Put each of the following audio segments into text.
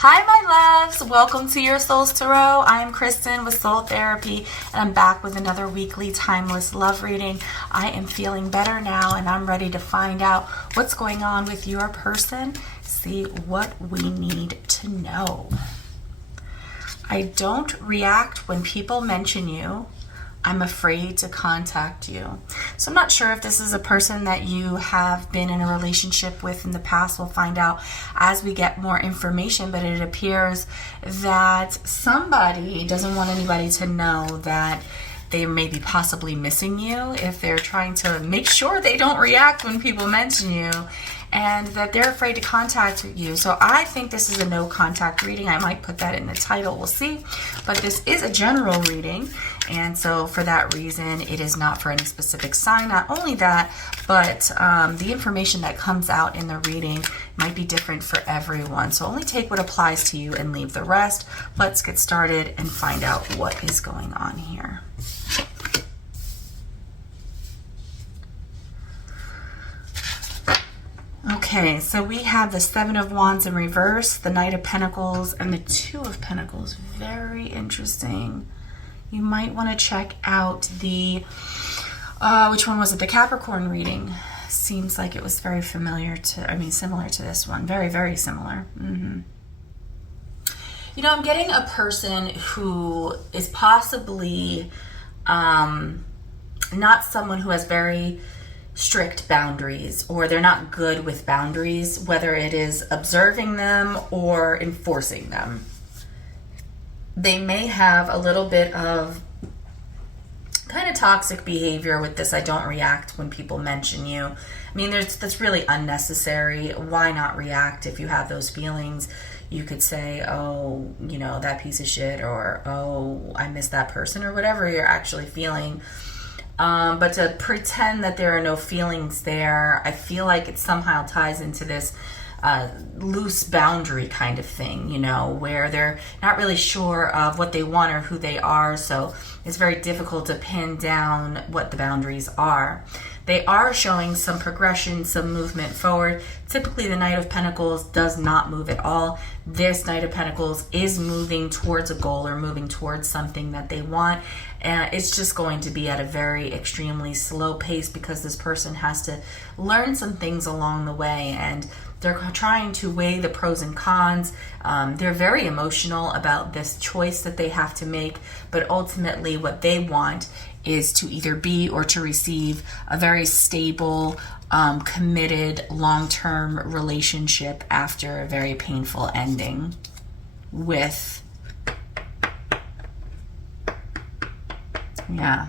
Hi, my loves. Welcome to your Soul's Tarot. I am Kristen with Soul Therapy, and I'm back with another weekly timeless love reading. I am feeling better now, and I'm ready to find out what's going on with your person, see what we need to know. I don't react when people mention you. I'm afraid to contact you. So I'm not sure if this is a person that you have been in a relationship with in the past. We'll find out as we get more information, but it appears that somebody doesn't want anybody to know that they may be possibly missing you, if they're trying to make sure they don't react when people mention you, and that they're afraid to contact you. So I think this is a no contact reading. I might put that in the title, we'll see. But this is a general reading, and so for that reason, it is not for any specific sign. Not only that, but the information that comes out in the reading might be different for everyone. So only take what applies to you and leave the rest. Let's get started and find out what is going on here. Okay, so we have the Seven of Wands in reverse, the Knight of Pentacles, and the Two of Pentacles. Very interesting. You might want to check out the, which one was it? The Capricorn reading. Seems like it was very similar to this one. Very, very similar. You know, I'm getting a person who is possibly not someone who has very strict boundaries, or they're not good with boundaries, whether it is observing them or enforcing them. They may have a little bit of kind of toxic behavior with this. I don't react when people mention you. I mean, that's really unnecessary. Why not react if you have those feelings? You could say, oh, you know, that piece of shit, or oh, I miss that person, or whatever you're actually feeling. But to pretend that there are no feelings there, I feel like it somehow ties into this loose boundary kind of thing, you know, where they're not really sure of what they want or who they are. So it's very difficult to pin down what the boundaries are. They are showing some progression, some movement forward. Typically, the Knight of Pentacles does not move at all. This Knight of Pentacles is moving towards a goal or moving towards something that they want. And it's just going to be at a very extremely slow pace because this person has to learn some things along the way, and they're trying to weigh the pros and cons. They're very emotional about this choice that they have to make, but ultimately what they want is to either be or to receive a very stable, committed, long-term relationship after a very painful ending with, yeah.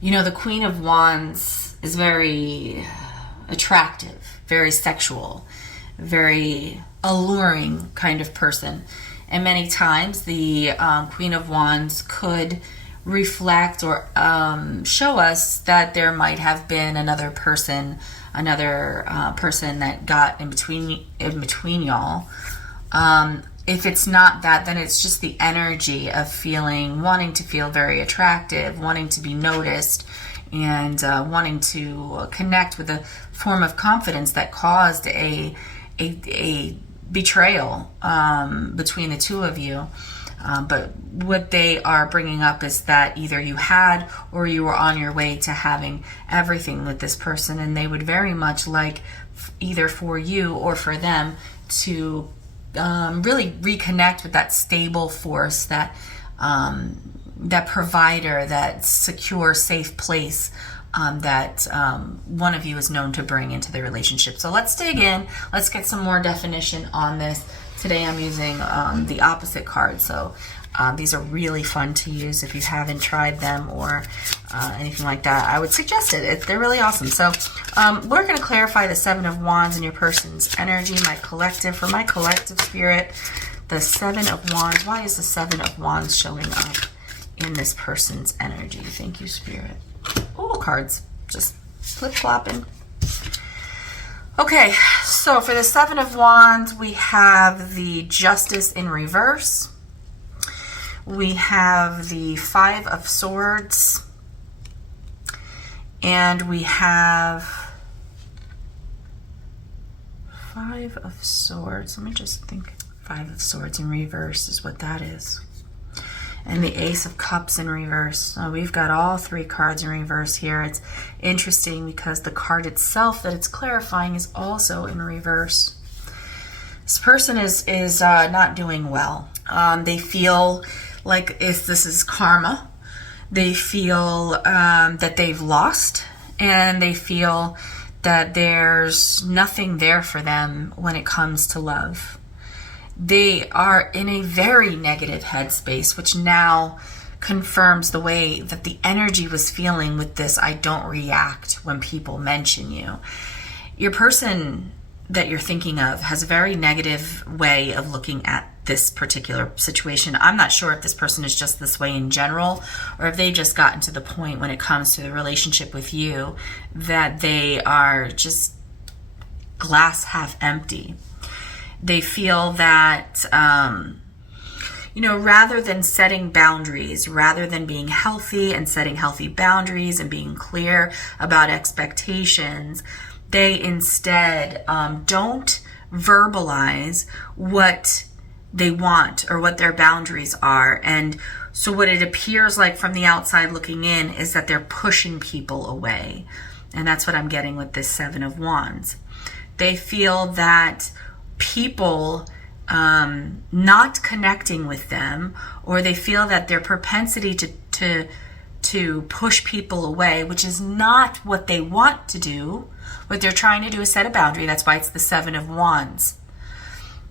You know, the Queen of Wands is very attractive, very sexual, very alluring kind of person. And many times the Queen of Wands could reflect or show us that there might have been another person that got in between y'all. If it's not that, then it's just the energy of wanting to feel very attractive, wanting to be noticed, and wanting to connect with a form of confidence that caused a betrayal between the two of you. But what they are bringing up is that either you had or you were on your way to having everything with this person, and they would very much like either for you or for them to really reconnect with that stable force, that provider, that secure, safe place that one of you is known to bring into the relationship. So let's dig in. Let's get some more definition on this. Today I'm using the opposite card, so these are really fun to use if you haven't tried them or anything like that. I would suggest it. They're really awesome. So we're going to clarify the Seven of Wands in your person's energy, for my collective spirit. The Seven of Wands. Why is the Seven of Wands showing up in this person's energy? Thank you, Spirit. Oh, cards just flip-flopping. Okay, so for the Seven of Wands, we have the Justice in reverse. We have the Five of Swords. And we have Five of Swords. Let me just think. Five of Swords in reverse is what that is. And the Ace of Cups in reverse. So we've got all three cards in reverse here. It's interesting because the card itself that it's clarifying is also in reverse. This person is not doing well. They feel like if this is karma, they feel that they've lost, and they feel that there's nothing there for them when it comes to love. They are in a very negative headspace, which now confirms the way that the energy was feeling with this I don't react when people mention you. Your person that you're thinking of has a very negative way of looking at this particular situation. I'm not sure if this person is just this way in general, or if they've just gotten to the point when it comes to the relationship with you that they are just glass half empty. They feel that, rather than setting boundaries, rather than being healthy and setting healthy boundaries and being clear about expectations, they instead don't verbalize what they want or what their boundaries are. And so what it appears like from the outside looking in is that they're pushing people away. And that's what I'm getting with this Seven of Wands. They feel that people not connecting with them, or they feel that their propensity to push people away, which is not what they want to do. What they're trying to do is set a boundary. That's why it's the Seven of Wands.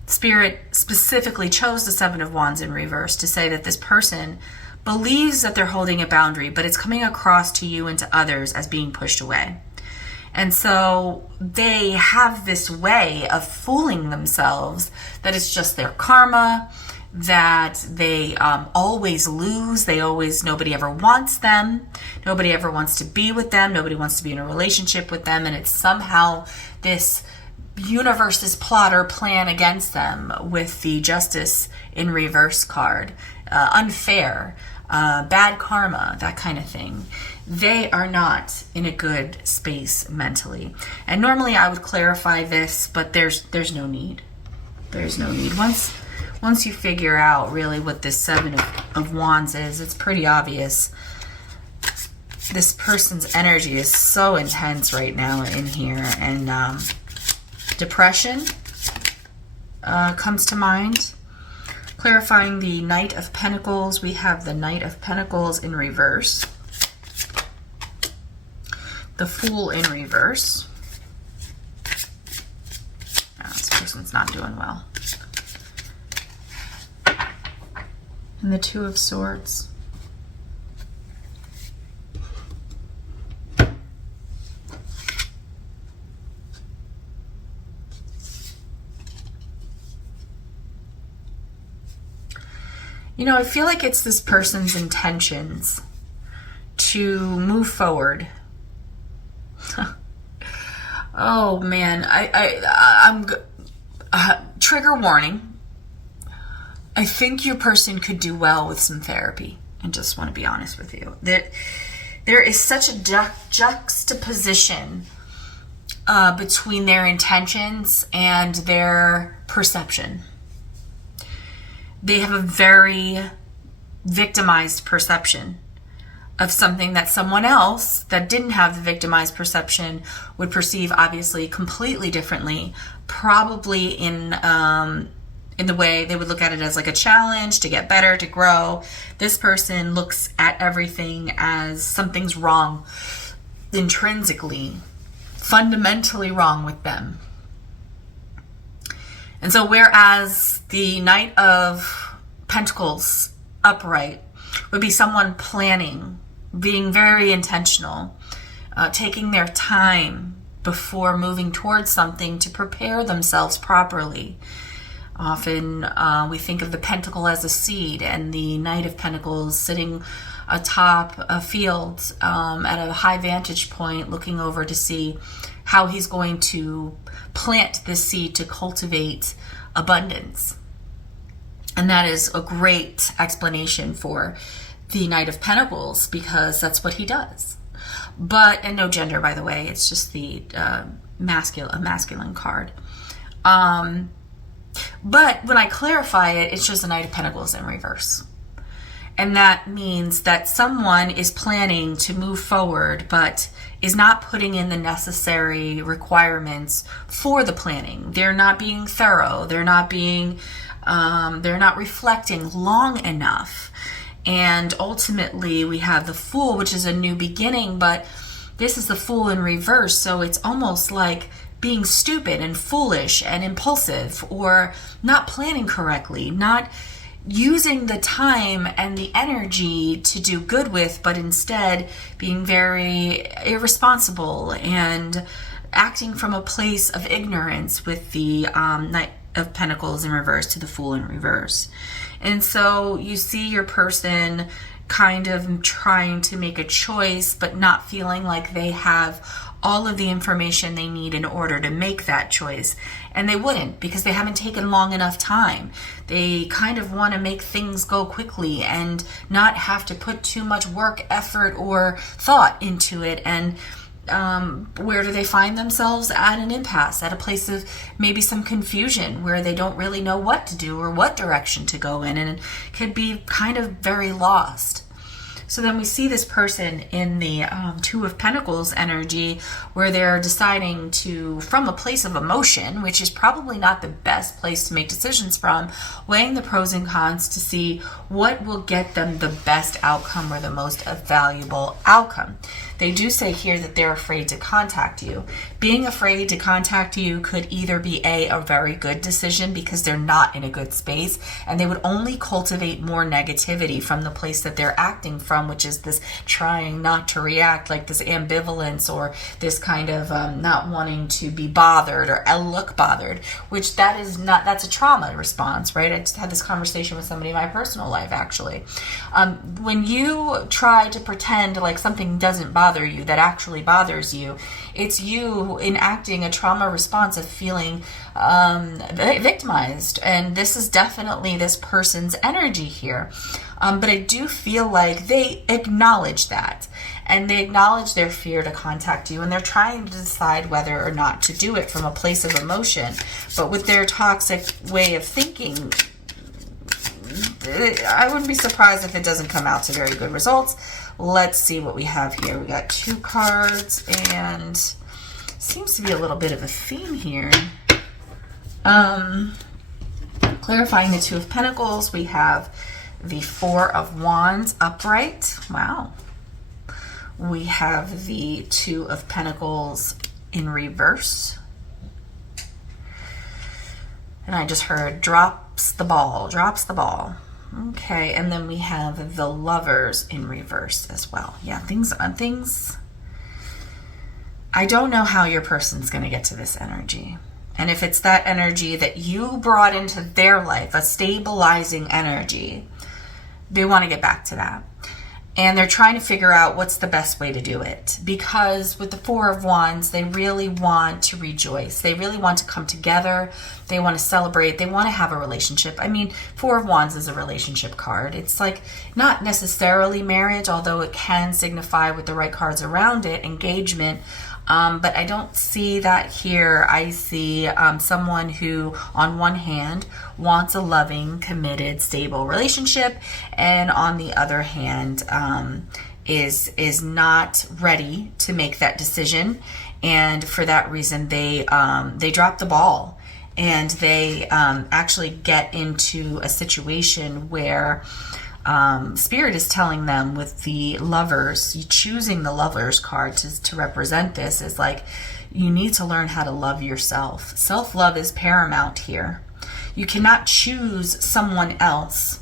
Spirit specifically chose the Seven of Wands in reverse to say that this person believes that they're holding a boundary, but it's coming across to you and to others as being pushed away. And so they have this way of fooling themselves that it's just their karma, that they always lose. Nobody ever wants them. Nobody ever wants to be with them. Nobody wants to be in a relationship with them. And it's somehow this universe's plot or plan against them with the Justice in reverse card. Unfair, bad karma, that kind of thing. They are not in a good space mentally. And normally I would clarify this, but there's no need. There's no need. Once you figure out really what this Seven of Wands is, it's pretty obvious. This person's energy is so intense right now in here, and depression comes to mind. Clarifying the Knight of Pentacles, we have the Knight of Pentacles in reverse. The Fool in reverse. Oh, this person's not doing well. And the Two of Swords. I feel like it's this person's intentions to move forward. Oh man, I'm trigger warning. I think your person could do well with some therapy. I just want to be honest with you. There is such a juxtaposition between their intentions and their perception. They have a very victimized perception of something that someone else that didn't have the victimized perception would perceive obviously completely differently, probably in the way they would look at it as like a challenge to get better, to grow. This person looks at everything as something's wrong, intrinsically, fundamentally wrong with them. And so whereas the Knight of Pentacles upright would be someone planning, being very intentional, taking their time before moving towards something to prepare themselves properly. Often we think of the pentacle as a seed, and the Knight of Pentacles sitting atop a field at a high vantage point, looking over to see how he's going to plant this seed to cultivate abundance. And that is a great explanation for the Knight of Pentacles, because that's what he does. And no gender, by the way, it's just the masculine card. But when I clarify it, it's just a Knight of Pentacles in reverse. And that means that someone is planning to move forward, but is not putting in the necessary requirements for the planning. They're not being thorough. They're not reflecting long enough. And ultimately, we have the Fool, which is a new beginning, but this is the Fool in reverse. So it's almost like being stupid and foolish and impulsive, or not planning correctly, not using the time and the energy to do good with, but instead being very irresponsible and acting from a place of ignorance with the Knight of Pentacles in reverse to the Fool in reverse. And so you see your person kind of trying to make a choice, but not feeling like they have all of the information they need in order to make that choice. And they wouldn't, because they haven't taken long enough time. They kind of want to make things go quickly and not have to put too much work, effort, or thought into it. And where do they find themselves? At an impasse, at a place of maybe some confusion where they don't really know what to do or what direction to go in, and it could be kind of very lost. So then we see this person in the Two of Pentacles energy, where they're deciding to, from a place of emotion, which is probably not the best place to make decisions from, weighing the pros and cons to see what will get them the best outcome or the most valuable outcome. They do say here that they're afraid to contact you. Being afraid to contact you could either be a very good decision because they're not in a good space, and they would only cultivate more negativity from the place that they're acting from, which is this trying not to react, like this ambivalence, or this kind of not wanting to be bothered or look bothered, which that's a trauma response, right? I just had this conversation with somebody in my personal life, actually. When you try to pretend like something doesn't bother you, that actually bothers you, it's you enacting a trauma response of feeling victimized. And this is definitely this person's energy here. But I do feel like they acknowledge that, and they acknowledge their fear to contact you, and they're trying to decide whether or not to do it from a place of emotion. But with their toxic way of thinking, I wouldn't be surprised if it doesn't come out to very good results. Let's see what we have here. We got 2 cards, and seems to be a little bit of a theme here. Clarifying the Two of Pentacles, we have the 4 of Wands upright. Wow. We have the 2 of Pentacles in reverse. And I just heard drops the ball, drops the ball. Okay, and then we have the Lovers in reverse as well. Yeah, things. I don't know how your person's going to get to this energy. And if it's that energy that you brought into their life, a stabilizing energy, they want to get back to that. And they're trying to figure out what's the best way to do it. Because with the 4 of Wands, they really want to rejoice. They really want to come together. They want to celebrate. They want to have a relationship. I mean, 4 of Wands is a relationship card. It's like not necessarily marriage, although it can signify with the right cards around it, engagement. But I don't see that here. I see someone who, on one hand, wants a loving, committed, stable relationship, and on the other hand, is not ready to make that decision. And for that reason, they drop the ball, and they actually get into a situation where Spirit is telling them with the Lovers, choosing the Lovers card to represent this, is like, you need to learn how to love yourself. Self-love is paramount here. You cannot choose someone else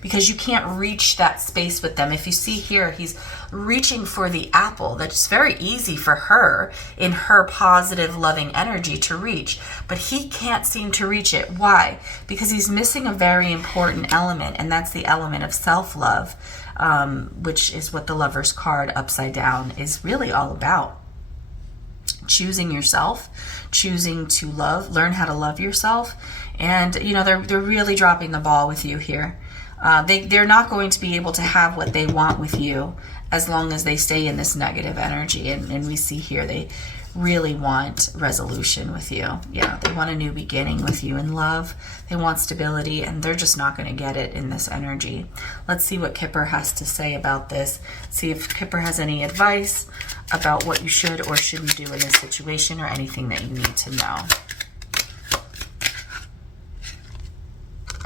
because you can't reach that space with them. If you see here, he's reaching for the apple. That's very easy for her in her positive, loving energy to reach, but he can't seem to reach it. Why? Because he's missing a very important element, and that's the element of self-love, which is what the Lovers card upside down is really all about. Choosing yourself, choosing to learn how to love yourself. And you know, they're really dropping the ball with you here. They're not going to be able to have what they want with you as long as they stay in this negative energy. And we see here they really want resolution with you. Yeah, they want a new beginning with you in love. They want stability, and they're just not going to get it in this energy. Let's see what Kipper has to say about this. See if Kipper has any advice about what you should or shouldn't do in this situation, or anything that you need to know.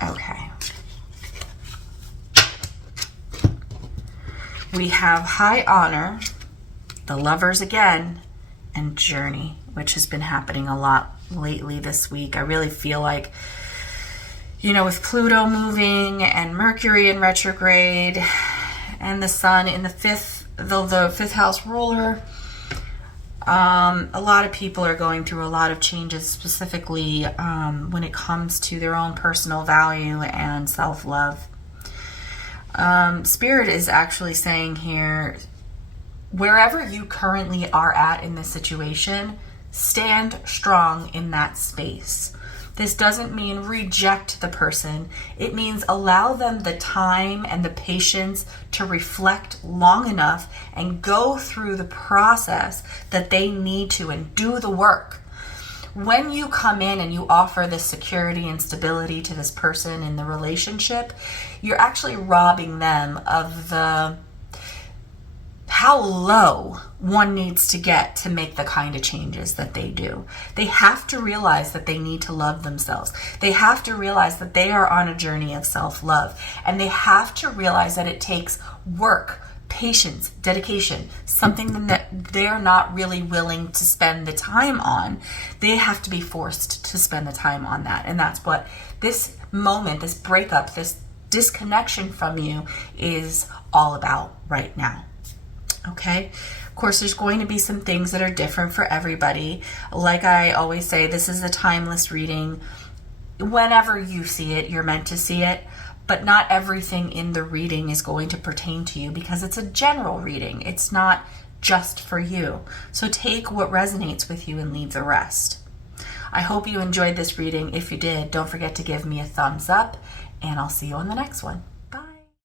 Okay. We have High Honor, the Lovers again, and Journey, which has been happening a lot lately this week. I really feel like, you know, with Pluto moving and Mercury in retrograde and the Sun in the fifth house ruler, a lot of people are going through a lot of changes, specifically when it comes to their own personal value and self-love. Spirit is actually saying here, wherever you currently are at in this situation, stand strong in that space. This doesn't mean reject the person. It means allow them the time and the patience to reflect long enough and go through the process that they need to, and do the work. When you come in and you offer this security and stability to this person in the relationship, you're actually robbing them of how low one needs to get to make the kind of changes that they do. They have to realize that they need to love themselves. They have to realize that they are on a journey of self-love. And they have to realize that it takes work, patience, dedication, something that they're not really willing to spend the time on. They have to be forced to spend the time on that. And that's what this moment, this breakup, this disconnection from you is all about right now. Okay. Of course, there's going to be some things that are different for everybody. Like I always say, this is a timeless reading. Whenever you see it, you're meant to see it, but not everything in the reading is going to pertain to you, because it's a general reading. It's not just for you. So take what resonates with you and leave the rest. I hope you enjoyed this reading. If you did, don't forget to give me a thumbs up, and I'll see you on the next one.